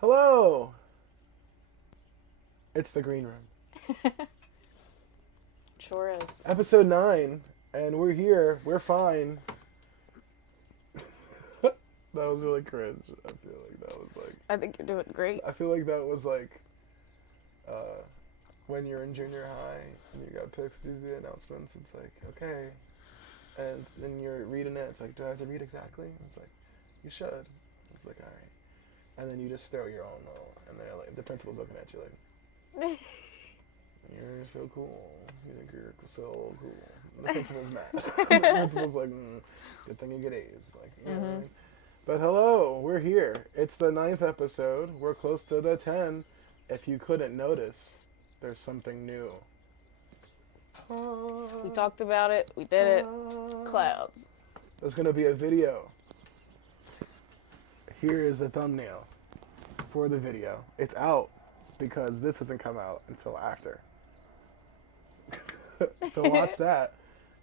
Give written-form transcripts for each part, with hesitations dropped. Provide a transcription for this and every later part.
Hello! It's the Green Room. Sure is. Episode 9, and we're here. We're fine. That was really cringe. I feel like that was like... I think you're doing great. I feel like that was like... when you're in junior high and you got picked to do the announcements, it's like, okay. And then you're reading it, it's like, do I have to read exactly? And it's like, you should. It's like, alright. And then you just throw your own little, and they're like, the principal's looking at you like, you're so cool. You think you're so cool. And the principal's mad. The principal's like, good thing you get A's. Like, yeah. Mm-hmm. But hello, we're here. It's the 9th episode. We're close to the 10. If you couldn't notice, there's something new. We talked about it. We did it. Clouds. There's going to be a video. Here is the thumbnail for the video. It's out because this hasn't come out until after. So watch that.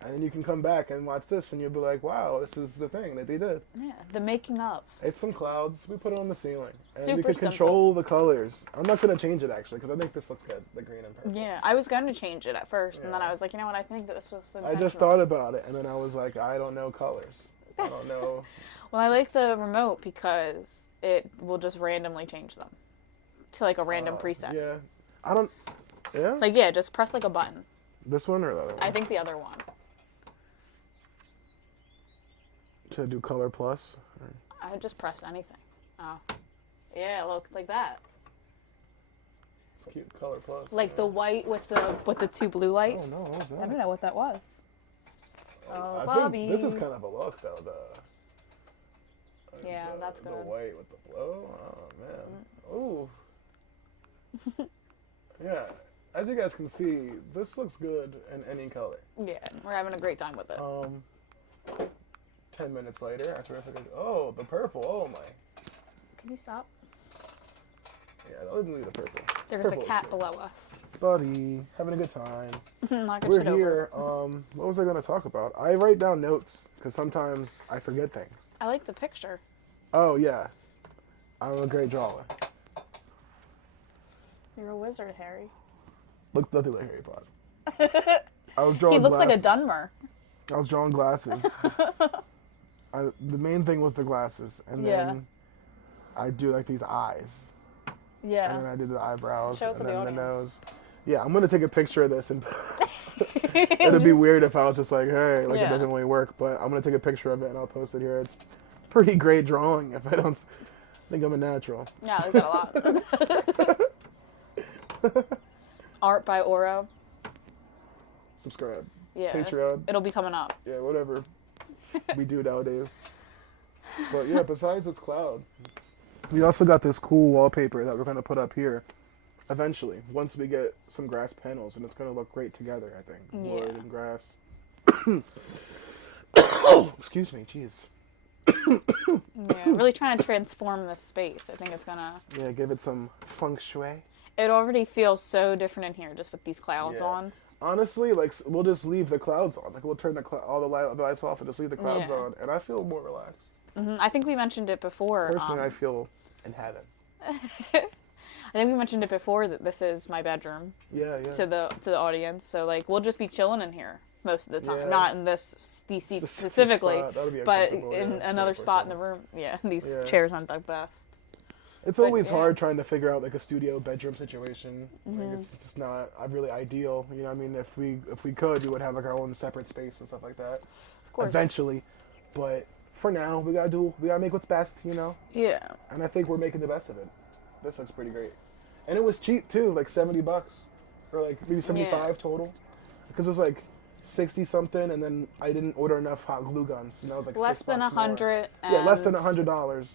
And then you can come back and watch this and you'll be like, wow, this is the thing that they did. Yeah, the making of. It's some clouds. We put it on the ceiling. And Super we can control the colors. I'm not going to change it actually because I think this looks good, the green and purple. Yeah, I was going to change it at first and then I was like, you know what, I think that this was intentional. I just thought about it and then I was like, I don't know colors. I don't know. Well, I like the remote because it will just randomly change them to like a random preset. Yeah. I don't... Yeah? Like, yeah, just press like a button. This one or the other one? I think the other one. To do color plus? Or? I would just press anything. Oh. Yeah, look, like that. It's cute. Color plus. Like the white with the two blue lights. Oh, no, what was that? I don't know what that was. Oh, I Bobby. think this is kind of a look, though. That's good. The white with the blue. Oh, man. Ooh. Yeah. As you guys can see, this looks good in any color. Yeah, we're having a great time with it. 10 minutes later, after I figured, oh, the purple. Oh, my. Can you stop? Yeah, don't leave the purple. There's purple a cat below us. Buddy, having a good time. We're here. What was I going to talk about? I write down notes because sometimes I forget things. I like the picture. Oh, yeah. I'm a great drawer. You're a wizard, Harry. Looks nothing like Harry Potter. I was drawing He looks glasses. like a Dunmer. I was drawing glasses. The main thing was the glasses. And then I do like these eyes. Yeah. And then I did the eyebrows. Show it to and the then audience. the nose. Yeah, I'm going to take a picture of this. And it'd be weird if I was just like, hey, like it doesn't really work. But I'm going to take a picture of it and I'll post it here. It's pretty great drawing if I don't think I'm a natural. Yeah, I got a lot. Art by Oro. Subscribe. Yeah. Patreon. It'll be coming up. Yeah, whatever we do nowadays. But yeah, besides this cloud, we also got this cool wallpaper that we're going to put up here eventually, once we get some grass panels, and it's going to look great together, I think. Yeah. Wood and grass. Excuse me, jeez. Yeah, really trying to transform this space. I think it's going to... Yeah, give it some feng shui. It already feels so different in here just with these clouds on. Honestly, like, we'll just leave the clouds on. Like, we'll turn all the lights off and just leave the clouds on, and I feel more relaxed. Mm-hmm. I think we mentioned it before. Personally, I feel in heaven. I think we mentioned it before that this is my bedroom. Yeah. To the audience, so like we'll just be chilling in here most of the time. Yeah. Not in these seats specifically, That'll be but in another spot in the room. Yeah, these chairs aren't the best. It's But, always yeah. hard trying to figure out like a studio bedroom situation. Mm-hmm. Like it's just not really ideal. You know, what I mean, if we could, we would have like our own separate space and stuff like that. Of course. Eventually, but for now, we gotta make what's best. You know, Yeah. and I think we're making the best of it. This looks pretty great, and it was cheap too, like $70, or like maybe 75 total, because it was like 60 something, and then I didn't order enough hot glue guns, and that was like Less than $6 more. $100. Yeah, less than $100.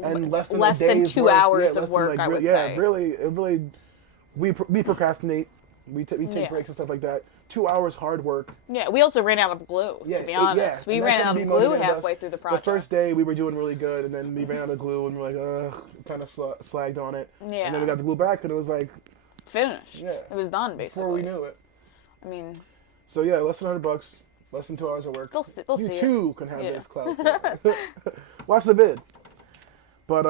And less than less a than day's 2 worth. hours Yeah, of work, like, I would yeah, say. really, we procrastinate. We take Yeah. breaks and stuff like that. 2 hours hard work. Yeah, we also ran out of glue, Yeah, to be honest. yeah. We And ran that out can of be glue motivating halfway us. through the project. The first day we were doing really good, and then we ran out of glue, and we're like, ugh, kind of slagged on it. Yeah. And then we got the glue back, and it was like, Finished. Yeah. It was done, basically. before we knew it. I mean, So yeah, less than $100, less than 2 hours of work. they'll see You it. too can have Yeah. this cloud saving. Watch the vid. But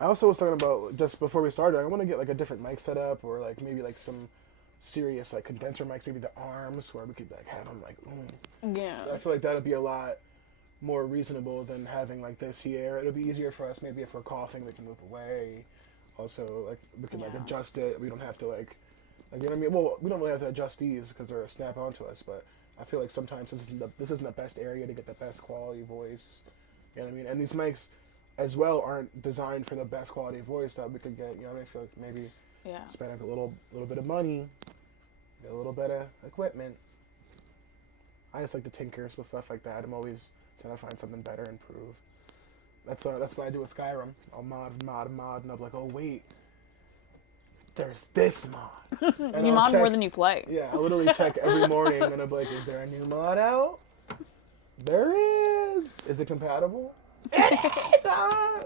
I also was talking about, just before we started, I want to get like a different mic setup, or like maybe like some serious like condenser mics, maybe the arms, where we could like have them like. Yeah. So I feel like that'd be a lot more reasonable than having like this here. It'll be easier for us. Maybe if we're coughing, we can move away. Also, like we can like Yeah. adjust it. We don't have to like you know what I mean. Well, we don't really have to adjust these because they're snap onto us. But I feel like sometimes this isn't the best area to get the best quality voice. You know what I mean? And these mics, as well, aren't designed for the best quality voice that we could get. You know what I mean? I feel like maybe Yeah. spend like a little bit of money, get a little bit of equipment. I just like to tinker with stuff like that. I'm always trying to find something better, improve. That's what I do with Skyrim. I'll mod, and I'm like, oh wait, there's this mod. And You I'll mod more check- than you play. Yeah, I literally check every morning, and I'm like, is there a new mod out? There is. Is it compatible? It is.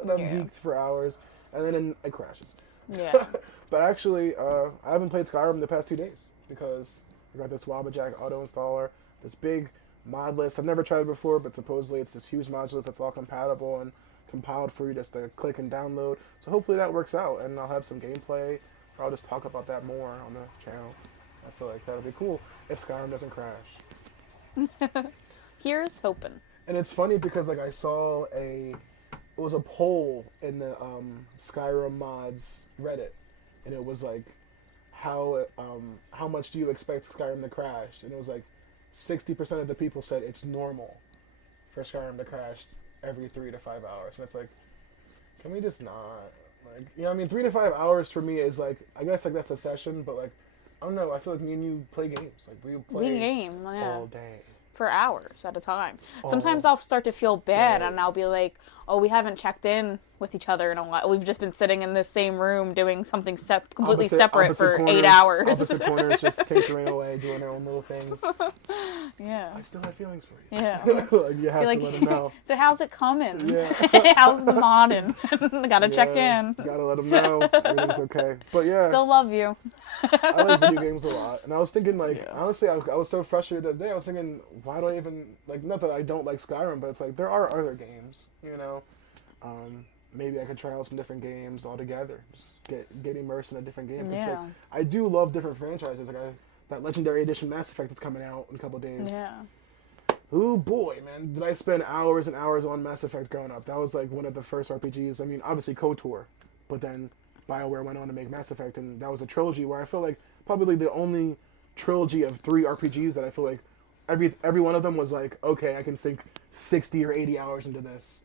And I'm Yeah. geeked for hours, and then it crashes. Yeah. But actually, I haven't played Skyrim the past 2 days because I got this Wabbajack auto installer, this big mod list. I've never tried it before, but supposedly it's this huge mod list that's all compatible and compiled for you just to click and download. So hopefully that works out, and I'll have some gameplay, or I'll just talk about that more on the channel. I feel like that'll be cool if Skyrim doesn't crash. Here's hoping. And it's funny because like I saw it was a poll in the Skyrim mods Reddit, and it was like how much do you expect Skyrim to crash? And it was like 60% of the people said it's normal for Skyrim to crash every 3 to 5 hours. And it's like, can we just not? Like, you know what I mean? 3 to 5 hours for me is like, I guess like that's a session, but like, I don't know. I feel like me and you play games. Like we play We game, yeah. all day. For hours at a time. Sometimes I'll start to feel bad, and I'll be like, oh, we haven't checked in with each other in a while. We've just been sitting in this same room doing something completely separate for corners, 8 hours. Opposite corners, just tinkering away, doing their own little things. Yeah. I still have feelings for you. Yeah. Like, you have Be to let them know. So how's it coming? Yeah. How's the modding? Gotta check in. You gotta let them know everything's okay. But yeah, Still love you. I like video games a lot. And I was thinking, like, Yeah. honestly, I was so frustrated that day. I was thinking, why do I even, like, not that I don't like Skyrim, but it's like, there are other games, you know? Maybe I could try out some different games altogether. Just get immersed in a different game. 'Cause it's Yeah. like, I do love different franchises. Like, that Legendary Edition Mass Effect that's coming out in a couple of days. Yeah. Oh boy, man, did I spend hours and hours on Mass Effect growing up. That was like one of the first RPGs. I mean, obviously KOTOR, but then BioWare went on to make Mass Effect, and that was a trilogy where I feel like probably the only trilogy of 3 RPGs that I feel like every one of them was like, okay, I can sink 60 or 80 hours into this,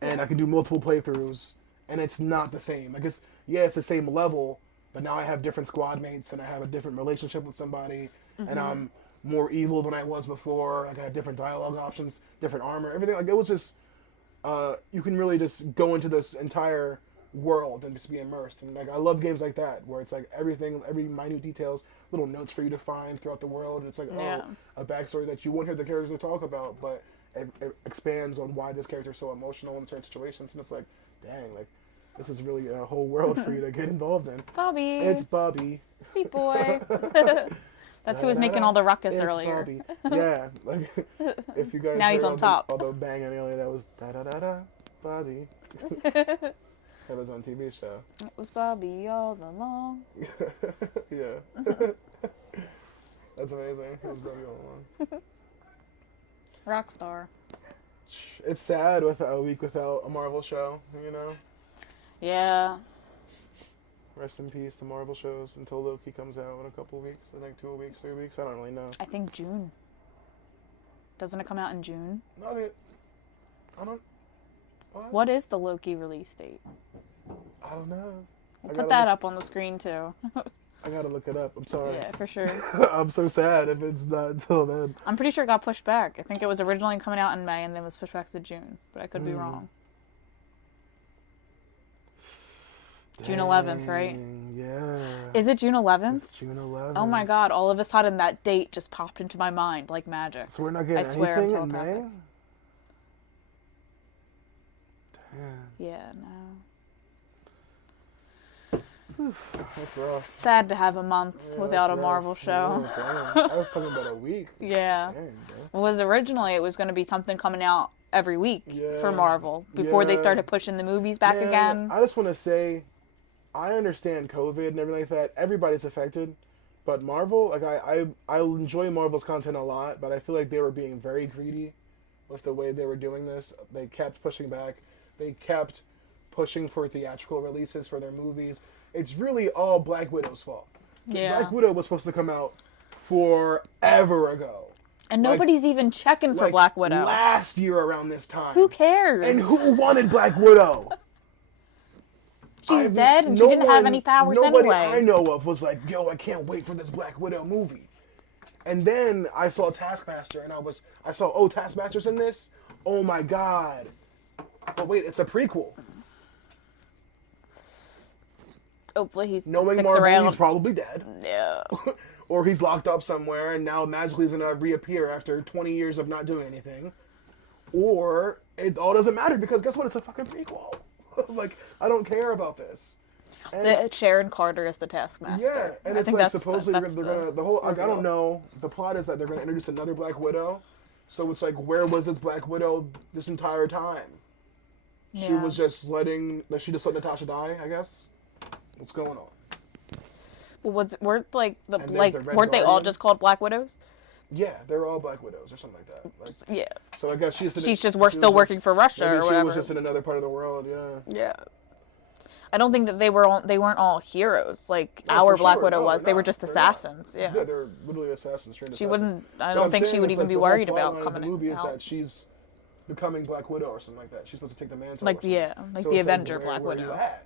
and I can do multiple playthroughs, and it's not the same. I guess, yeah, it's the same level, but now I have different squad mates, and I have a different relationship with somebody, and I'm more evil than I was before. Like, I have different dialogue options, different armor, everything. Like, it was just, you can really just go into this entire world and just be immersed. And like, I love games like that, where it's like everything, every minute details, little notes for you to find throughout the world. And it's like, Yeah. a backstory that you won't hear the characters talk about, but it expands on why this character is so emotional in certain situations. And it's like, dang, like, this is really a whole world for you to get involved in. Bobby. It's Bobby. Sweet boy. That's who was making all the ruckus It's earlier. Bobby. Yeah, like if you guys Now he's heard on all top. all the banging earlier, that was da da da da Bobby. That was on TV show. It was Bobby all along. Yeah. That's amazing. It was Bobby all along. Rockstar. It's sad with a week without a Marvel show, you know? Yeah. Rest in peace, the Marvel shows, until Loki comes out in a couple weeks. I think 2 weeks, 3 weeks. I don't really know. I think June. Doesn't it come out in June? No, I don't. What is the Loki release date? I don't know. We'll put that up on the screen too. I gotta look it up. I'm sorry. Yeah, for sure. I'm so sad if it's not until then. I'm pretty sure it got pushed back. I think it was originally coming out in May and then was pushed back to June, but I could be wrong. June 11th, right? Yeah. Is it June 11th? It's June 11th. Oh my god, all of a sudden that date just popped into my mind like magic. So we're not getting anything in May? Damn. Yeah, no. That's rough. Sad to have a month without a Marvel show. I was talking about a week. Yeah. Dang, Originally it was going to be something coming out every week for Marvel before they started pushing the movies back again. I just want to say, I understand COVID and everything like that. Everybody's affected, but Marvel, like I enjoy Marvel's content a lot, but I feel like they were being very greedy with the way they were doing this. They kept pushing back. They kept pushing for theatrical releases for their movies. It's really all Black Widow's fault. Yeah. Black Widow was supposed to come out forever ago. And nobody's even checking for Black Widow. Last year around this time. Who cares? And who wanted Black Widow? She's dead and she didn't have any powers anyway. Nobody I know of was like, yo, I can't wait for this Black Widow movie. And then I saw Taskmaster and I saw, oh, Taskmaster's in this? Oh my god. But wait, it's a prequel. Hopefully he's knowing Marvel, around. He's probably dead. Yeah. Or he's locked up somewhere and now magically he's going to reappear after 20 years of not doing anything. Or it all doesn't matter because guess what? It's a fucking prequel. Like, I don't care about this. And Sharon Carter is the Taskmaster. Yeah, and I it's think like that's supposedly they're gonna the whole like, I don't know. The plot is that they're gonna introduce another Black Widow. So it's like, where was this Black Widow this entire time? Yeah. She was just letting Natasha die, I guess. What's going on? Well, weren't they all just called Black Widows? Yeah, they're all Black Widows or something like that. Like, yeah. So I guess she's still working for Russia or whatever. She was just in another part of the world. Yeah. Yeah. I don't think that they weren't all heroes like our Black Widow was. They were just assassins. Yeah. Yeah, they're literally assassins. She wouldn't. I don't think she would even be worried about coming out. The movie is that she's becoming Black Widow or something like that. She's supposed to take the mantle. Like so the Avenger Black Widow. You at?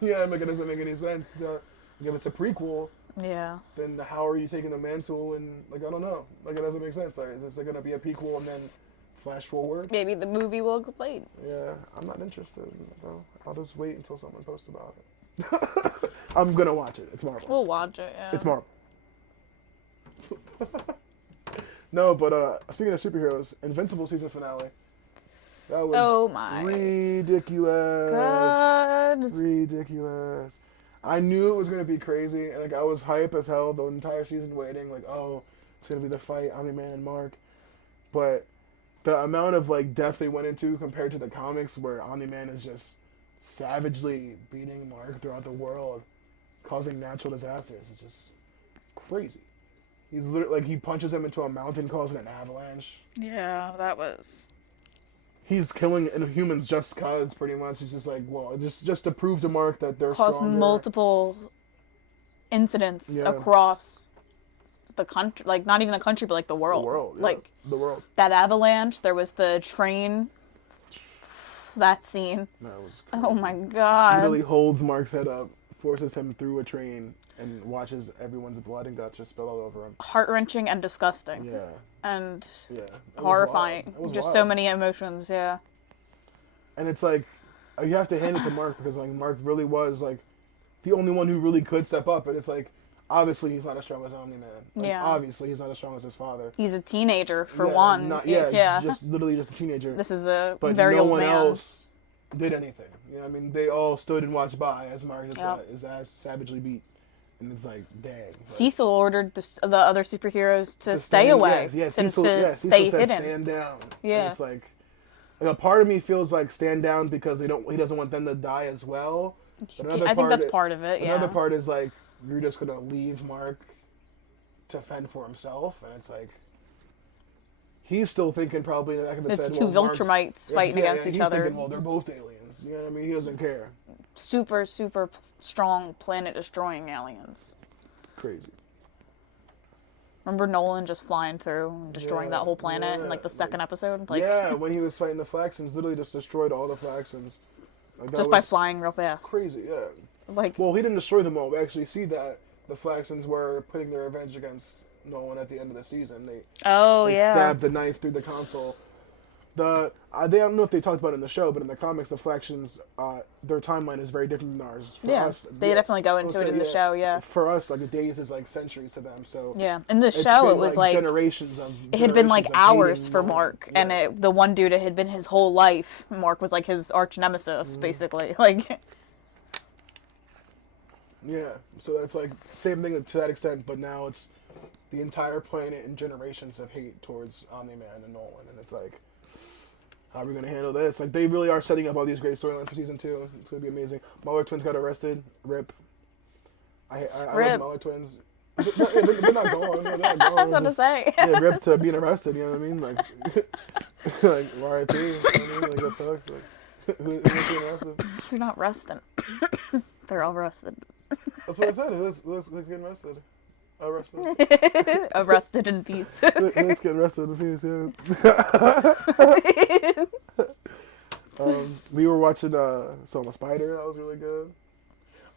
Yeah, it doesn't make any sense. If it's a prequel. Yeah. Then how are you taking the mantle and like I don't know. Like it doesn't make sense. Like is this gonna be a prequel and then flash forward? Maybe the movie will explain. Yeah, I'm not interested though. I'll just wait until someone posts about it. I'm gonna watch it. It's Marvel. We'll watch it, yeah. It's Marvel. No, but speaking of superheroes, Invincible season finale. That was ridiculous. God. Ridiculous. I knew it was gonna be crazy, and like I was hype as hell the entire season, waiting like, oh, it's gonna be the fight, Omni-Man and Mark. But the amount of like depth they went into compared to the comics, where Omni-Man is just savagely beating Mark throughout the world, causing natural disasters, it's just crazy. He's literally like he punches him into a mountain, causing an avalanche. Yeah, that was. He's killing Inhumans just cause, pretty much. He's just like, well, just to prove to Mark that they're caused stronger. Multiple incidents across the country, like not even the country, but like the world. The world, yeah. Like the world. That avalanche. There was the train. That scene. That was crazy. Oh my god. Literally holds Mark's head up, forces him through a train, and watches everyone's blood and guts just spill all over him. Heart-wrenching and disgusting. Yeah. And horrifying. Just wild. So many emotions, yeah. And it's like, you have to hand it to Mark because like Mark really was like the only one who really could step up, and it's like, obviously he's not as strong as Omni-Man. Like, obviously he's not as strong as his father. He's a teenager for one. Just literally just a teenager. This is a very old man. But no one else did anything. You know what I mean? They all stood and watched by as Mark just got his ass savagely beat. And it's like, dang. Cecil ordered the other superheroes to stay away. Cecil stay said hidden. Stand down. Yeah. And it's like a part of me feels like stand down because he doesn't want them to die as well. But I think that's part of it, Another part is like, you're just going to leave Mark to fend for himself. And it's like, he's still thinking probably in the back of his head. It's two Viltrumites fighting against each other. Thinking, well, they're both aliens. You know what I mean? He doesn't care. super, super strong planet-destroying aliens. Crazy. Remember Nolan just flying through and destroying that whole planet in, like, the second episode? Like, yeah, when he was fighting the Flaxons, literally just destroyed all the Flaxons. Like, just by flying real fast. Crazy, yeah. Like, well, he didn't destroy them all. We actually see that the Flaxons were putting their revenge against Nolan at the end of the season. They stabbed the knife through the console. They don't know if they talked about it in the show, but in the comics, the Flaxons, their timeline is very different than ours. For us, they definitely go into it in the show, For us, like, days is like centuries to them, so... Yeah, in the show, it was like... generations of... It had been like hours for Mark, and the one dude, it had been his whole life. Mark was like his arch nemesis, basically. Like... Yeah, so that's like, same thing to that extent, but now it's the entire planet and generations of hate towards Omni-Man and Nolan, and it's like... How are we going to handle this? Like, they really are setting up all these great storylines for season 2. It's going to be amazing. Muller twins got arrested. Rip. I love Muller twins. They're not going. They're not going. I was about to say. Yeah, rip to being arrested, you know what I mean? Like, like R.I.P. You know what I mean? Like, that sucks. Like, who's being arrested? They're not resting. They're all arrested. That's what I said. Who's getting arrested? Arrested. Arrested in peace. Let's get arrested in peace, yeah. We were watching Soma Spider. That was really good.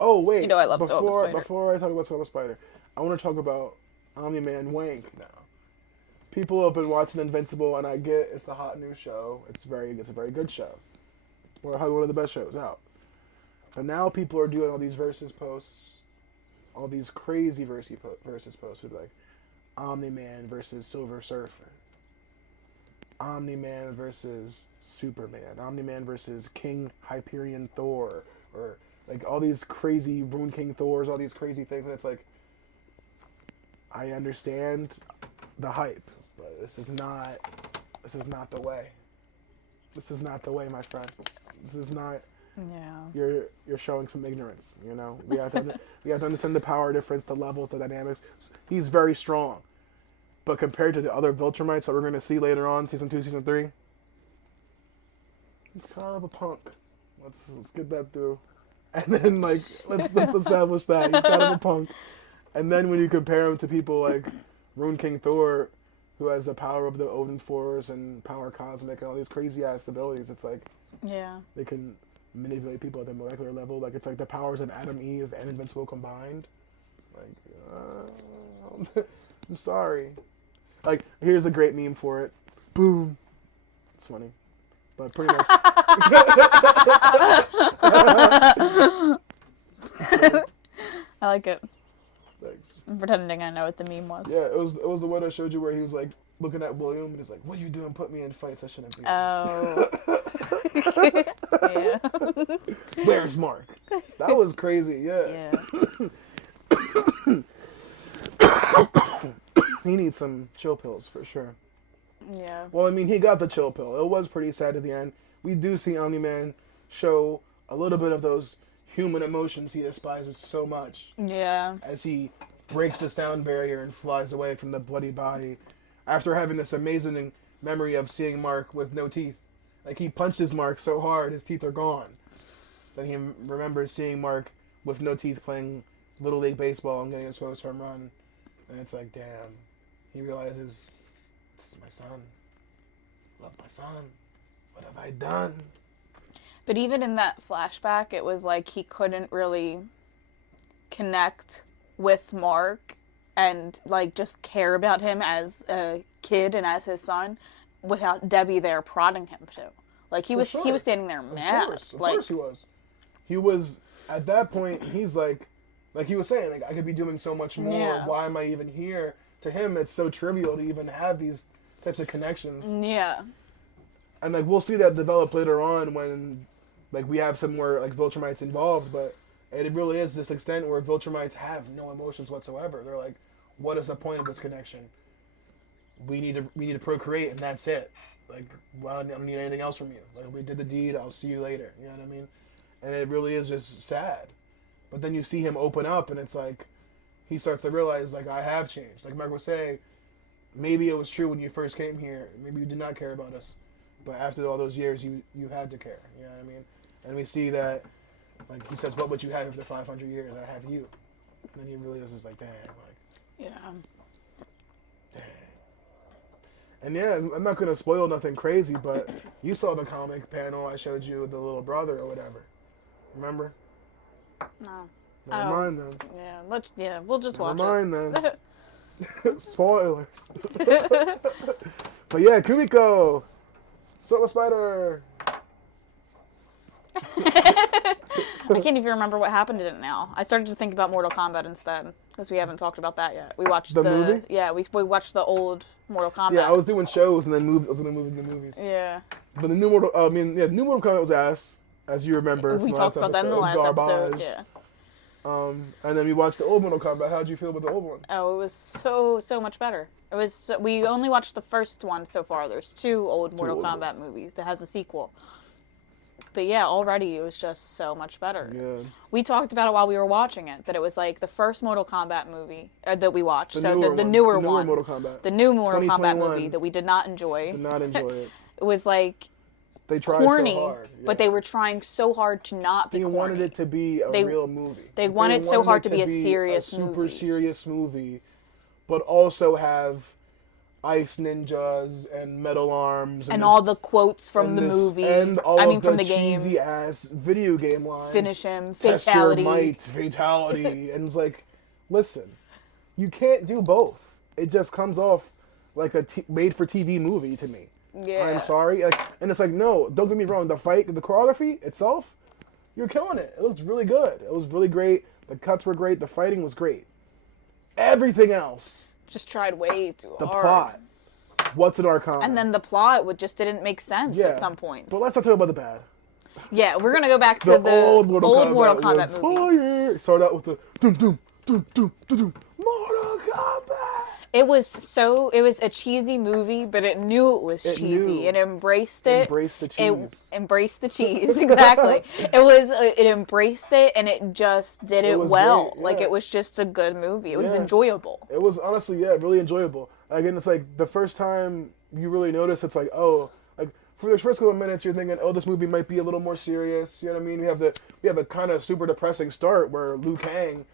Oh, wait. You know I love Soma Spider. Before I talk about Soma Spider, I want to talk about Omni-Man Wank now. People have been watching Invincible, and I get it's the hot new show. It's a very good show. One of the best shows out. But now people are doing all these versus posts. All these crazy versus posts with like Omni-Man versus Silver Surfer, Omni-Man versus Superman, Omni-Man versus King Hyperion Thor, or like all these crazy Rune King Thors, all these crazy things, and it's like, I understand the hype, but this is not the way. This is not the way, my friend. This is not. Yeah. You're showing some ignorance, you know. We have to understand the power difference, the levels, the dynamics. He's very strong. But compared to the other Viltrumites that we're going to see later on, season 2, season 3, he's kind of a punk. Let's get that through. And then let's establish that he's kind of a punk. And then when you compare him to people like Rune King Thor, who has the power of the Odin Force and power cosmic and all these crazy ass abilities, it's like they can manipulate people at the molecular level. Like, it's like the powers of Adam, Eve, and Invincible combined. Like, I'm sorry. Like, here's a great meme for it. Boom. It's funny. But pretty much. I like it. Thanks. I'm pretending I know what the meme was. Yeah, it was the one I showed you where he was like looking at William and he's like, "What are you doing? Put me in fights I shouldn't be." Oh. Yeah. Where's Mark? That was crazy. Yeah. He needs some chill pills for sure. Yeah. Well, I mean, he got the chill pill. It was pretty sad at the end. We do see Omni-Man show a little bit of those human emotions he despises so much. Yeah. As he breaks the sound barrier and flies away from the bloody body after having this amazing memory of seeing Mark with no teeth. Like, he punches Mark so hard, his teeth are gone. Then he remembers seeing Mark with no teeth playing Little League Baseball and getting his first home run. And it's like, damn. He realizes, this is my son. Love my son. What have I done? But even in that flashback, it was like he couldn't really connect with Mark and, like, just care about him as a kid and as his son without Debbie there prodding him too. Like, he was standing there mad. Of course he was. He was, at that point, he's like he was saying, like, I could be doing so much more. Yeah. Why am I even here? To him, it's so trivial to even have these types of connections. Yeah. And, like, we'll see that develop later on when, like, we have some more, like, Viltrumites involved, but it really is this extent where Viltrumites have no emotions whatsoever. They're like, what is the point of this connection? We need to procreate, and that's it. Like, well, I don't need anything else from you. Like, we did the deed, I'll see you later. You know what I mean? And it really is just sad. But then you see him open up, and it's like, he starts to realize, like, I have changed. Like Mark was saying, maybe it was true when you first came here. Maybe you did not care about us. But after all those years, you had to care. You know what I mean? And we see that Like, he says, what would you have after 500 years? I have you. And then he really is just like, dang, like, Yeah. dang. And yeah, I'm not going to spoil nothing crazy, but you saw the comic panel I showed you with the little brother or whatever. Remember? No. Never mind then. Yeah, we'll just watch Never mind then. Spoilers. But yeah, Kumiko. Silver Spider. I can't even remember what happened in it now. I started to think about Mortal Kombat instead because we haven't talked about that yet. We watched the movie. Yeah, we watched the old Mortal Kombat. Yeah, I was doing shows and then I was gonna move into movies. Yeah. But the new Mortal, the new Mortal Kombat was ass, as you remember. We talked about that in the last episode. Yeah. And then we watched the old Mortal Kombat. How'd you feel with the old one? Oh, it was so much better. It was. We only watched the first one so far. There's two old Mortal Kombat movies that has a sequel. But yeah, already it was just so much better. Yeah. We talked about it while we were watching it, that it was like the first Mortal Kombat movie that we watched. The newer one. Mortal Kombat. The new Mortal Kombat movie that we did not enjoy. Did not enjoy it. It was like they tried corny, so hard. Yeah. but they were trying so hard to not be corny. They wanted it to be a real movie. They wanted so hard to be a serious movie. Super serious movie, but also have ice ninjas and metal arms and all the quotes from the movie. And all from the game. Cheesy ass video game lines. Finish him, Test fatality. your might, fatality. And it's like, listen, you can't do both. It just comes off like a made-for-TV movie to me. Yeah. I'm sorry. And it's like, no, don't get me wrong. The fight, the choreography itself, you're killing it. It looks really good. It was really great. The cuts were great. The fighting was great. Everything else. Just tried way too hard. The plot. What's an Archon? And then the plot just didn't make sense at some point. But let's not talk about the bad. Yeah, we're going to go back to the old Mortal Kombat movie. Fire. Start out with the doom, doom, doom, doom, doom, doom, Mortal Kombat. It was a cheesy movie, but it knew it was cheesy. It embraced it. Embraced the cheese. It embraced the cheese, exactly. It embraced it, and it just did it well. Great, yeah. Like, it was just a good movie. It was enjoyable. It was honestly, really enjoyable. Again, it's like the first time you really notice, it's like, oh, like for the first couple of minutes, you're thinking, oh, this movie might be a little more serious. You know what I mean? We have a kind of super depressing start where Liu Kang.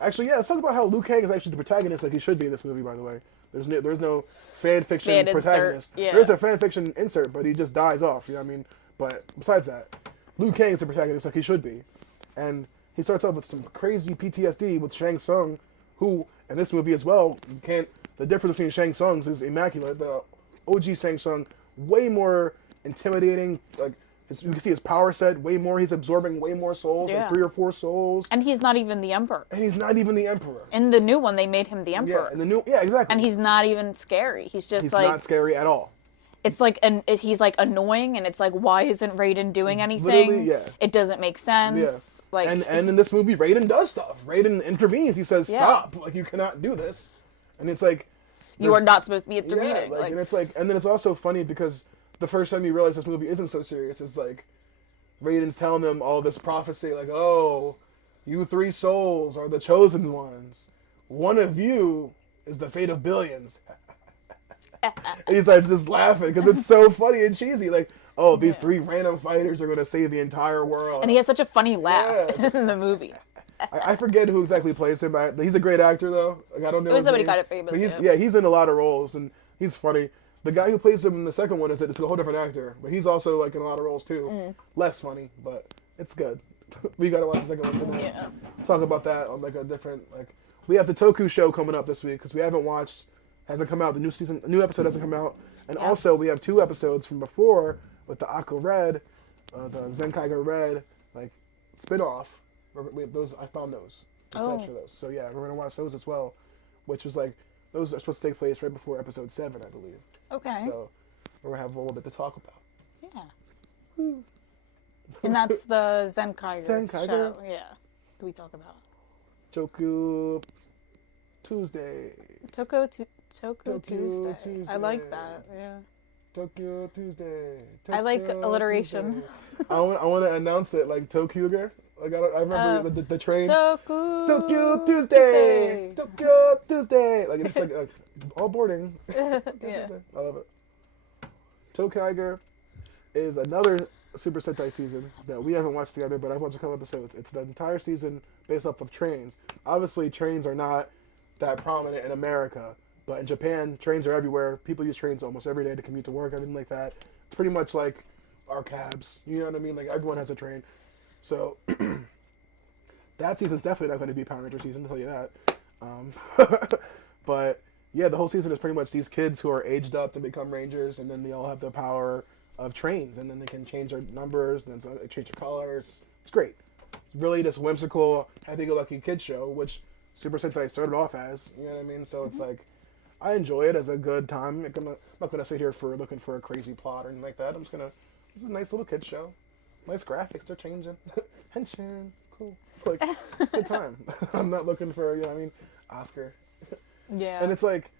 Actually, let's talk about how Liu Kang is actually the protagonist, like he should be in this movie. By the way, there's no fan fiction protagonist. Yeah. There's a fan fiction insert, but he just dies off. You know what I mean? But besides that, Liu Kang is the protagonist, like he should be, and he starts off with some crazy PTSD with Shang Tsung, who in this movie as well, the difference between Shang Tsung's is immaculate. The OG Shang Tsung, way more intimidating. Like you can see his power set way more. He's absorbing way more souls, like 3 or 4 souls. And he's not even the Emperor. In the new one, they made him the Emperor. Exactly. And he's not even scary. He's not scary at all. It's like, he's like annoying, and it's like, why isn't Raiden doing anything? Literally, yeah. It doesn't make sense. Yeah. Like, and in this movie, Raiden does stuff. Raiden intervenes. He says, "Stop! Like you cannot do this." And it's like, you are not supposed to be intervening. And it's like, and then it's also funny because the first time you realize this movie isn't so serious, it's like Raiden's telling them all this prophecy, like, "Oh, you 3 souls are the chosen ones. One of you is the fate of billions." And he's like just laughing because it's so funny and cheesy. Like, oh, these 3 random fighters are going to save the entire world. And he has such a funny laugh in the movie. I forget who exactly plays him. He's a great actor, though. Like, I don't know. It was somebody kind of famous. But he's in a lot of roles, and he's funny. The guy who plays him in the second one is a whole different actor, but he's also like in a lot of roles too. Less funny, but it's good. We gotta watch the second one tonight. Yeah. Talk about that on like a different We have the Toku show coming up this week because we haven't watched. Hasn't come out. The new episode hasn't come out, and also we have 2 episodes from before with the Aqua Red, the Zenkaiger Red spinoff. I found those. The sets for those. So yeah, we're gonna watch those as well, which was like those are supposed to take place right before episode 7, I believe. Okay. So we're gonna have a little bit to talk about. Yeah. Woo. And that's the Zenkaiger show. Yeah. That we talk about. Toku Tuesday. Tokyo Tuesday. I like that. Yeah. Tokyo Tuesday. I like alliteration. I want to announce it like Tokyuger. Like I remember the train. Tokyo Tuesday. Tokyo Tuesday. Like it's like all boarding. Yeah. I love it. Tokaiger is another Super Sentai season that we haven't watched together, but I've watched a couple episodes. It's the entire season based off of trains. Obviously, trains are not that prominent in America, but in Japan, trains are everywhere. People use trains almost every day to commute to work, everything like that. It's pretty much like our cabs. You know what I mean? Like, everyone has a train. So, that season's definitely not going to be Power Ranger season, I'll tell you that. But, yeah, the whole season is pretty much these kids who are aged up to become Rangers, and then they all have the power of trains, and then they can change their numbers, and then change their colors. It's great. It's really this whimsical, happy-go-lucky kid show, which Super Sentai started off as. You know what I mean? So it's like, I enjoy it as a good time. I'm not gonna sit here for looking for a crazy plot or anything like that. This is a nice little kid show. Nice graphics, they're changing. Henshin, cool. Like, good time. I'm not looking for, you know what I mean, Oscar. Yeah. And it's like,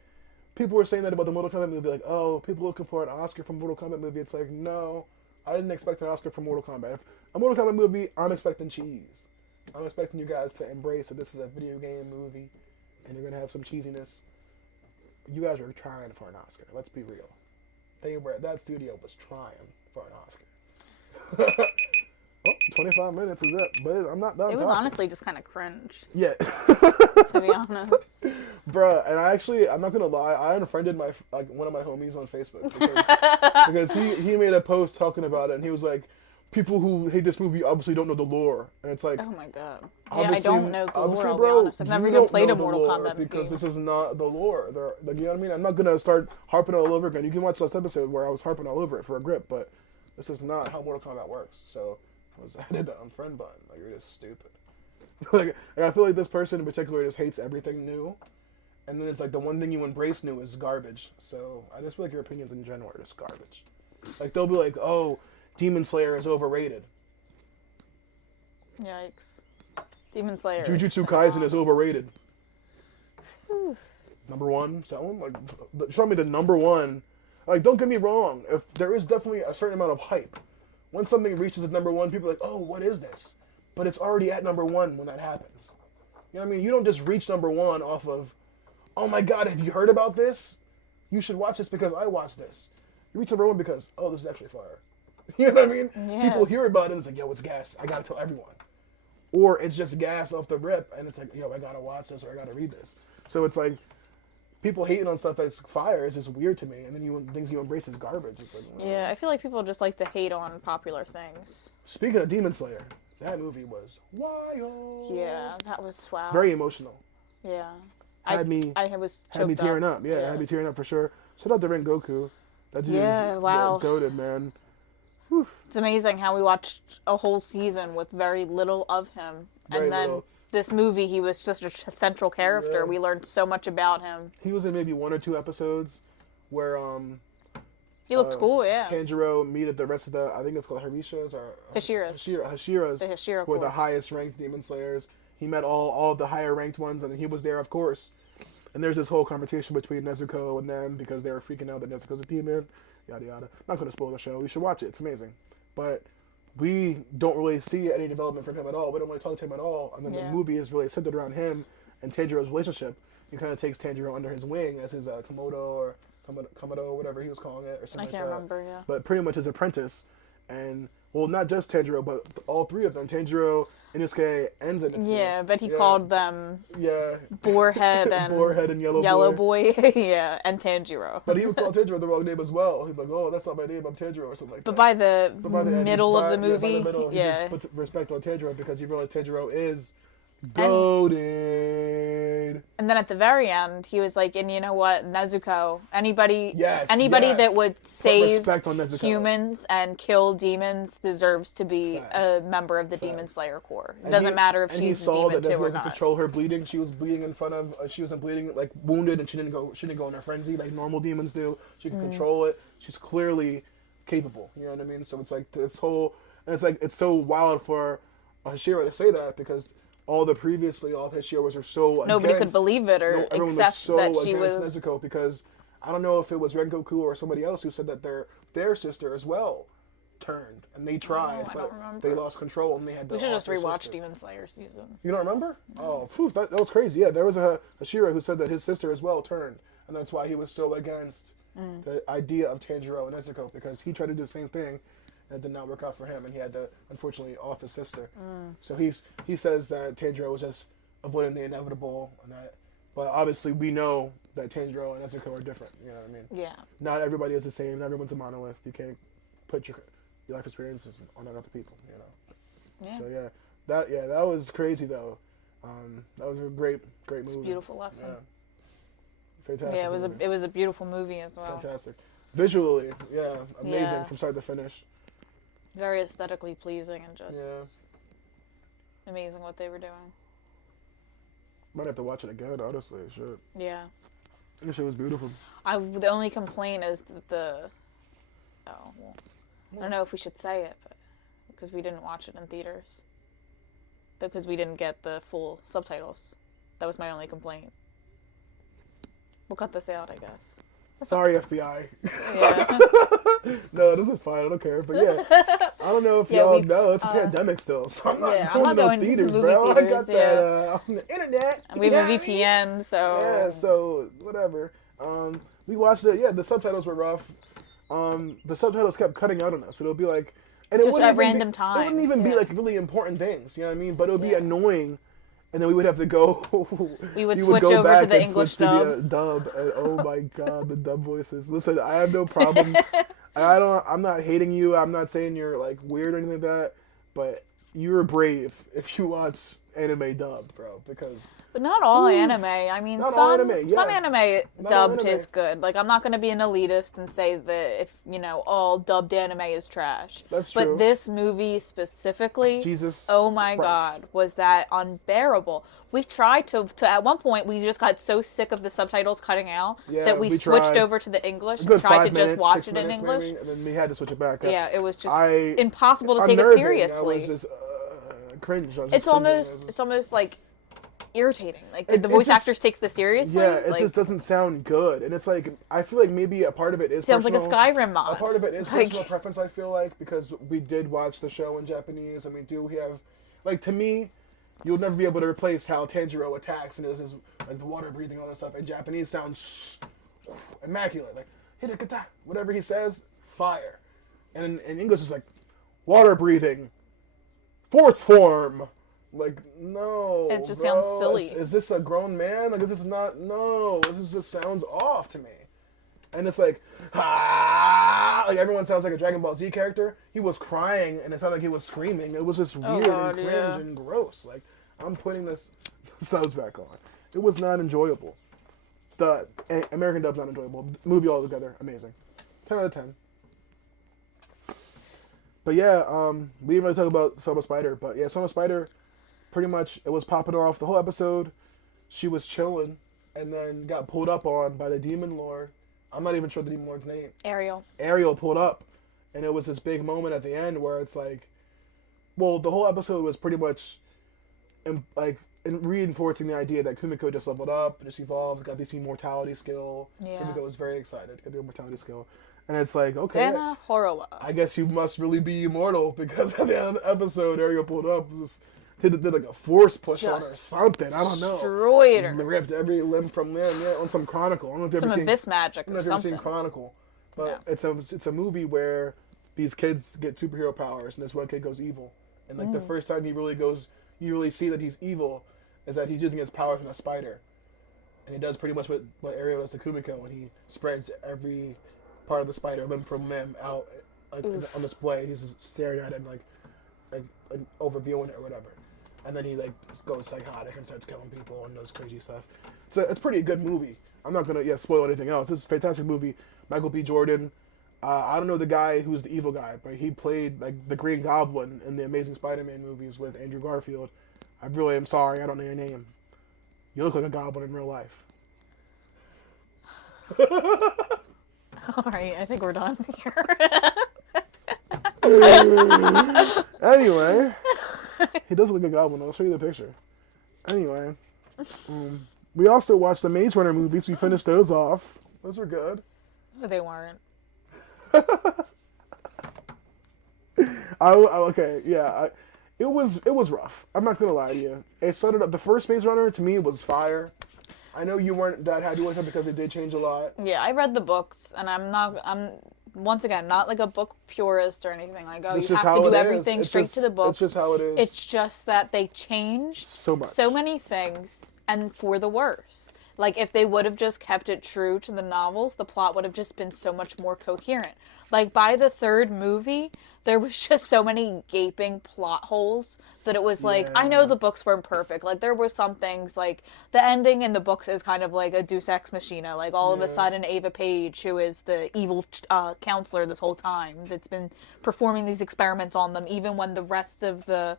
people were saying that about the Mortal Kombat movie, like, oh, people looking for an Oscar from Mortal Kombat movie. It's like, no, I didn't expect an Oscar from Mortal Kombat. If a Mortal Kombat movie, I'm expecting cheese. I'm expecting you guys to embrace that this is a video game movie, and you're going to have some cheesiness. You guys were trying for an Oscar. Let's be real. That studio was trying for an Oscar. Oh, 25 minutes is it, but I'm not done. It was talking. honestly just kind of cringe, Yeah. to be honest. Bruh, and I'm not gonna lie, I unfriended one of my homies on Facebook because he made a post talking about it, and he was like, people who hate this movie obviously don't know the lore, and it's like, Oh my god. Yeah, I don't know the lore, I'll be bro, honest. I've never you even don't played know a the Mortal lore Kombat because game. this is not the lore. Like, you know what I mean? I'm not gonna start harping all over again. You can watch last episode where I was harping all over it for a grip, but this is not how Mortal Kombat works. So I did the unfriend button. Like, you're just stupid. like, I feel like this person in particular just hates everything new. And then it's like the one thing you embrace new is garbage. So I just feel like your opinions in general are just garbage. Like, they'll be like, oh, Demon Slayer is overrated. Yikes. Demon Slayer. Jujutsu Kaisen is overrated. Number one, someone like, show me the number one. Like, don't get me wrong. If there is definitely a certain amount of hype. When something reaches at number one, people are like, oh, what is this? But it's already at number one when that happens. You know what I mean? You don't just reach number one off of, oh my god, have you heard about this? You should watch this because I watched this. You reach number one because, oh, this is actually fire. You know what I mean? Yeah. People hear about it and it's like, yo, it's gas. I gotta tell everyone. Or it's just gas off the rip and it's like, yo, I gotta watch this or I gotta read this. So it's like, people hating on stuff that's fire is just weird to me. And then things you embrace is garbage. It's like, well. Yeah, I feel like people just like to hate on popular things. Speaking of Demon Slayer, that movie was wild. Yeah, that was wow. Very emotional. Yeah. Had me tearing up. Yeah, had me tearing up for sure. Shout out to Rengoku. That dude is wow. goated, man. Whew. It's amazing how we watched a whole season with very little of him. Very and then little. This movie, he was just a central character. Yeah. We learned so much about him. He was in maybe 1 or 2 episodes where He looked cool, yeah. Tanjiro meted the rest of the, I think it's called Harishas or Hashiras. Hashiras, The Hashira who are the Corps. highest ranked demon slayers. He met all of the higher ranked ones, and he was there, of course. And there's this whole conversation between Nezuko and them because they were freaking out that Nezuko's a demon, yada yada. Not going to spoil the show. You should watch it. It's amazing. But we don't really see any development from him at all. We don't really talk to him at all. And then the movie is really centered around him and Tanjiro's relationship. He kind of takes Tanjiro under his wing as his Komodo or Komodo, whatever he was calling it, or something I can't remember, yeah. But pretty much his apprentice. And, well, not just Tanjiro, but all 3 of them. Tanjiro, Inosuke, and Zenitsu. Yeah, but he called them Yeah. Boarhead and Boarhead and Yellow Boy. Yeah, and Tanjiro. But he would call Tanjiro the wrong name as well. He'd be like, oh, that's not my name, I'm Tanjiro, or something like But that. by the end, middle of the by movie, the middle, he just puts respect on Tanjiro because he realized Tanjiro is goated. And then at the very end, he was like, and you know what, Nezuko, anybody Yes. that would save respect on Nezuko. humans and kill demons deserves to be a member of the Demon Slayer Corps. It doesn't matter if she's a demon too or And he saw that Nezuko could not. control her bleeding. She was bleeding in front of, she wasn't bleeding, like, wounded, and she didn't go in a frenzy like normal demons do. She could control it. She's clearly capable, you know what I mean? So it's like, this whole, and it's like, it's so wild for Hashira to say that because all the Hashiras are so Nobody against, could believe it or everyone was accept so that she against was. Nezuko because I don't know if it was Rengoku or somebody else who said that their sister as well turned and they tried, I but don't remember. they lost control and they had to. We should just their rewatch sister. Demon Slayer season. You don't remember? Oh, phew, that was crazy. Yeah, there was a Hashira who said that his sister as well turned, and that's why he was so against the idea of Tanjiro and Nezuko because he tried to do the same thing, and it did not work out for him, and he had to unfortunately off his sister. So he says that Tanjiro was just avoiding the inevitable, and that, but obviously we know that Tanjiro and Nezuko are different. You know what I mean? Yeah. Not everybody is the same. Not everyone's a monolith. You can't put your life experiences on other people. You know. Yeah. So that was crazy though. That was a great movie. It's a beautiful lesson. Yeah. Fantastic. Yeah, movie. it was a beautiful movie as well. Fantastic. Visually, yeah, amazing Yeah. from start to finish. Very aesthetically pleasing and just Yeah. amazing what they were doing. Might have to watch it again, honestly. Shit. Yeah. This shit was beautiful. The only complaint is that I don't know if we should say it, but because we didn't watch it in theaters. Because we didn't get the full subtitles. That was my only complaint. We'll cut this out, I guess. Sorry, FBI. Yeah. No, this is fine. I don't care. But yeah, I don't know if y'all know. It's a pandemic still. So I'm not going to no theaters, bro. I got that on the internet. And we have a VPN, so... Yeah, so whatever. We watched it. Yeah, the subtitles were rough. The subtitles kept cutting out on us. So it'll be like... And just at random times. It wouldn't even be like really important things. You know what I mean? But it would be annoying. And then we would have to go. We would switch over to the English dub. To the dub. And oh my god, the dub voices. Listen, I have no problem. I'm not hating you. I'm not saying you're like weird or anything like that. But you're brave if you watch anime dubbed, bro. Because. But not all anime. I mean, some anime dubbed is good. Like, I'm not going to be an elitist and say that if, all dubbed anime is trash. That's true. But this movie specifically, Jesus oh my Christ. God, was that unbearable. We tried to at one point, we just got so sick of the subtitles cutting out that we switched over to the English and tried to just watch it in English. Maybe, and then we had to switch it back. Yeah, it was just impossible to take it seriously. I was just cringe. It's almost like irritating. Like, did the voice actors take this seriously? Yeah, it just doesn't sound good. And it's like, I feel like maybe a part of it is sounds like a Skyrim mod. A part of it is personal preference, I feel like, because we did watch the show in Japanese, and we have, like, to me, you'll never be able to replace how Tanjiro attacks and his like, the water breathing, all that stuff. In Japanese sounds immaculate. Like, hitakata, whatever he says, fire. And in English, it's like, water breathing, fourth form. Like, no, it just sounds silly. Is this a grown man? Like, this is not, no, this just sounds off to me. And it's like, like everyone sounds like a Dragon Ball Z character. He was crying, and it sounded like he was screaming. It was just weird and cringe and gross. Like, I'm putting this subs back on. It was not enjoyable. The American dub's not enjoyable. The movie altogether, amazing. 10 out of 10. But yeah, we didn't really talk about Soma Spider, but yeah, Soma Spider, pretty much, it was popping off the whole episode. She was chilling, and then got pulled up on by the Demon Lord. I'm not even sure the Demon Lord's name. Ariel pulled up, and it was this big moment at the end where it's like, well, the whole episode was pretty much, reinforcing the idea that Kumiko just leveled up, just evolved, got this immortality skill. Yeah. Kumiko was very excited, got the immortality skill. And it's like, okay, Zana Horowa. I guess you must really be immortal, because at the end of the episode, Ariel pulled up, did like a force push on her or something. I don't know. Destroyed her. Ripped every limb from limb. Yeah, on some Chronicle. I don't know if you've ever seen Abyss magic or something. I've never seen Chronicle, but it's a movie where these kids get superhero powers, and this one kid goes evil. And like the first time you really see that he's evil, is that he's using his power from a spider, and he does pretty much what Ariel does to Kumiko, and he spreads every part of the spider limb from limb out on display, and he's just staring at it like overviewing it or whatever. And then he like goes psychotic and starts killing people and does crazy stuff. So it's pretty good movie. I'm not gonna spoil anything else. It's a fantastic movie. Michael B. Jordan. I don't know the guy who's the evil guy, but he played like the Green Goblin in the Amazing Spider-Man movies with Andrew Garfield. I really am sorry, I don't know your name. You look like a goblin in real life. Alright, I think we're done here. Anyway, he does look like a goblin. I'll show you the picture. Anyway, we also watched the Maze Runner movies. We finished those off. Those were good. No, they weren't. It was rough. I'm not gonna lie to you. It started up. The first Maze Runner to me was fire. I know you weren't that happy with it because it did change a lot. Yeah, I read the books, and I'm once again, not like a book purist or anything. Like, oh, It's you just have to how do it everything is. straight to the books. It's just how it is. It's just that they changed So much. so many things, and for the worse. Like, if they would have just kept it true to the novels, the plot would have just been so much more coherent. Like, by the third movie, there was just so many gaping plot holes that it was like, I know the books weren't perfect. Like, there were some things, like, the ending in the books is kind of like a Deus Ex Machina. Like, all of a sudden, Ava Page, who is the evil counselor this whole time, that's been performing these experiments on them, even when the rest of the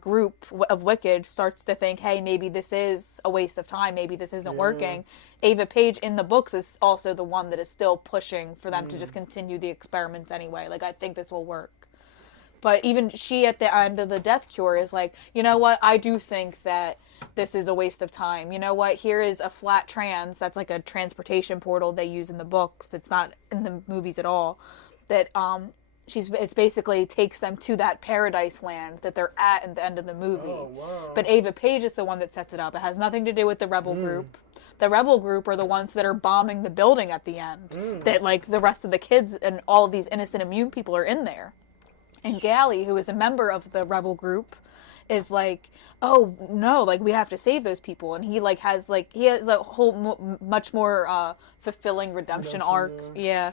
group of Wicked starts to think, hey, maybe this is a waste of time, maybe this isn't working. Ava Page in the books is also the one that is still pushing for them to just continue the experiments anyway. Like, I think this will work. But even she at the end of the Death Cure is like, you know what, I do think that this is a waste of time. You know what, here is a flat trans, that's like a transportation portal they use in the books, that's not in the movies at all, that it's basically takes them to that paradise land that they're at the end of the movie. Oh, wow. But Ava Page is the one that sets it up. It has nothing to do with the rebel group. The rebel group are the ones that are bombing the building at the end. That, like, the rest of the kids and all of these innocent immune people are in there. And Gally, who is a member of the rebel group, is like, oh no, like, we have to save those people. And he has a whole much more fulfilling redemption arc. Yeah.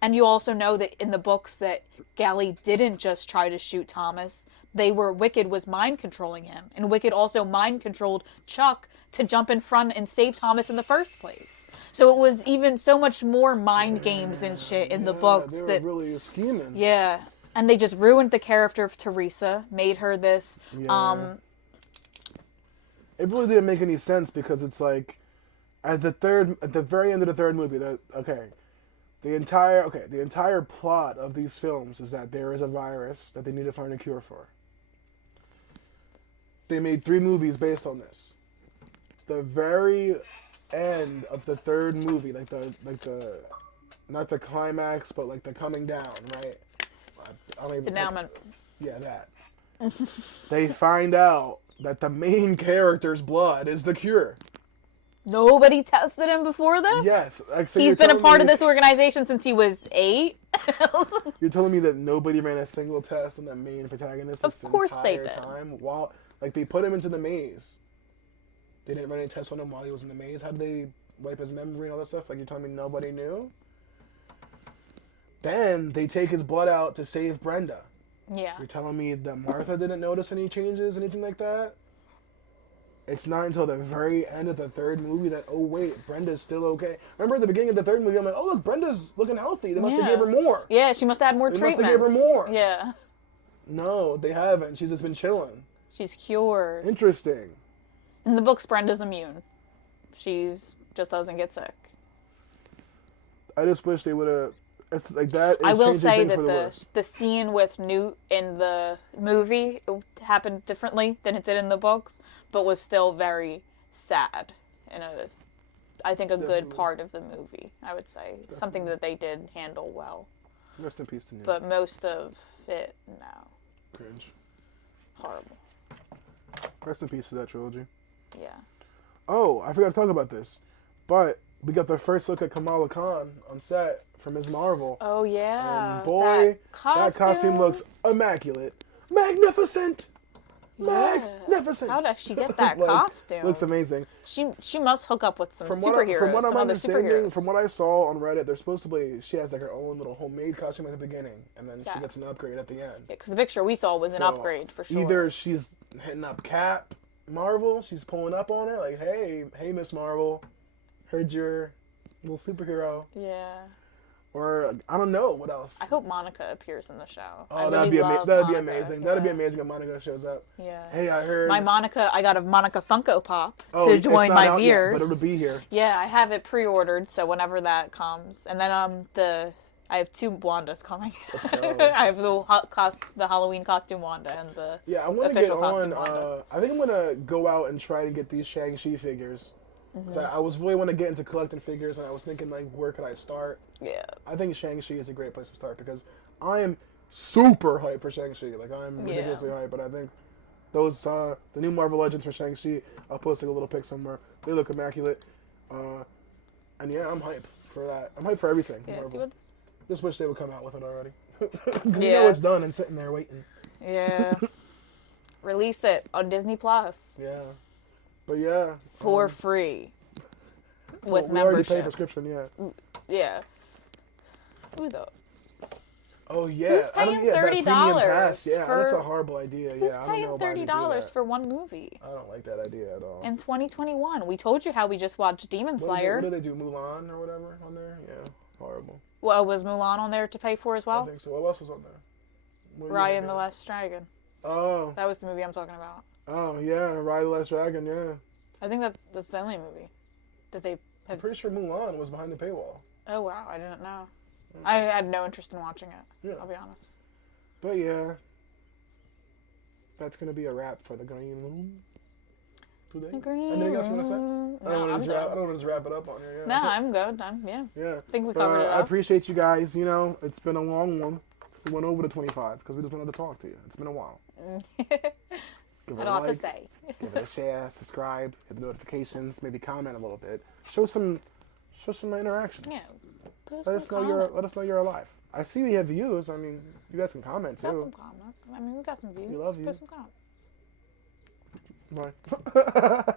And you also know that in the books that Gally didn't just try to shoot Thomas. Wicked was mind controlling him. And Wicked also mind controlled Chuck to jump in front and save Thomas in the first place. So it was even so much more mind games and shit in the books. They were really scheming. Yeah. And they just ruined the character of Teresa, made her this, It really didn't make any sense because it's like, at the very end of the third movie, the entire plot of these films is that there is a virus that they need to find a cure for. They made 3 movies based on this. The very end of the third movie, not the climax, but like the coming down, right? Denouement. Yeah, that. They find out that the main character's blood is the cure. Nobody tested him before this? Yes. So he's been a part of this organization since he was 8? You're telling me that nobody ran a single test on the main protagonist this entire time? While, like, they put him into the maze. They didn't run any tests on him while he was in the maze? How did they wipe his memory and all that stuff? Like, you're telling me nobody knew? Then they take his blood out to save Brenda. Yeah. You're telling me that Martha didn't notice any changes, anything like that? It's not until the very end of the third movie that, oh wait, Brenda's still okay. Remember at the beginning of the third movie, I'm like, oh look, Brenda's looking healthy. They must have gave her more. Yeah, she must have had more treatments. They must have gave her more. Yeah. No, they haven't. She's just been chilling. She's cured. Interesting. In the books, Brenda's immune. She's just doesn't get sick. I just wish they would have. It's like that. I will say that the scene with Newt in the movie happened differently than it did in the books, but was still very sad. I think a good part of the movie, I would say. Definitely. Something that they did handle well. Rest in peace to Newt. But most of it, no. Cringe. Horrible. Rest in peace to that trilogy. Yeah. Oh, I forgot to talk about this. But we got the first look at Kamala Khan on set from Ms. Marvel. Oh, yeah. And boy, that costume looks immaculate. Magnificent! Magnificent! How does she get that costume? Looks amazing. She must hook up with some superheroes, some other superheroes. From what I saw on Reddit, there's supposed to be, she has like her own little homemade costume at the beginning, and then she gets an upgrade at the end. Yeah, because the picture we saw was an upgrade, for sure. Either she's hitting up Cap Marvel, she's pulling up on her, like, hey Miss Marvel, heard you're a little superhero. Yeah. Or, I don't know, what else? I hope Monica appears in the show. Oh, that'd be amazing. That'd be amazing if Monica shows up. Yeah. Hey, I heard... I got a Monica Funko Pop to join my viewers. But it'll be here. Yeah, I have it pre-ordered, so whenever that comes. And then I have 2 Wandas coming. I have the Halloween costume Wanda and the official costume Wanda. I think I'm going to go out and try to get these Shang-Chi figures. Because I was really want to get into collecting figures, and I was thinking, like, where could I start? Yeah. I think Shang-Chi is a great place to start, because I am super hyped for Shang-Chi. Like, I'm ridiculously hyped, but I think those, the new Marvel Legends for Shang-Chi, I'll post like a little pic somewhere. They look immaculate. And yeah, I'm hyped for that. I'm hyped for everything. Yeah, Marvel. Just wish they would come out with it already. Because Yeah. you know it's done and sitting there waiting. Yeah. Release it on Disney Plus Yeah. But yeah. for free with we already paid membership. prescription, yeah. Yeah. Who though? Oh yeah. Who's I don't- paying yeah, that $30 premium pass, yeah, for- that's a horrible idea. Who's yeah, I don't paying know why they do $30 that. for one movie I don't like that idea at all. in 2021? We told you how we just watched Demon What Slayer. do they do? Mulan or whatever on there? Yeah, horrible. Well, was Mulan on there to pay for as I well? think so. What else was on there? What Raya year and the ago? Last Dragon. Oh, That was the movie I'm talking about. oh yeah, Raya the Last Dragon. Yeah, I think that's the only movie that they I'm have. pretty sure Mulan was behind the paywall. Oh wow, I didn't know. I had no interest in watching it. Yeah. I'll be honest. But yeah, that's gonna be a wrap for the Green Room today. The Green Anything else you want to say? Room. I No, don't I'm want to done. just wrap it up on here. No, Yeah. I'm good. Yeah. Yeah. I think we covered it I up. appreciate you guys. You know, it's been a long one. We went over the 25 because we just wanted to talk to you. It's been a while. Give Had it a a lot to like, say. give it a share, subscribe, hit the notifications, maybe comment a little bit. Show some interactions. Yeah. Post Let some us know you're alive. I see we have views. I mean, you guys can comment Got too. some comments. I mean, we got some views. We love you. Post some comments. Bye.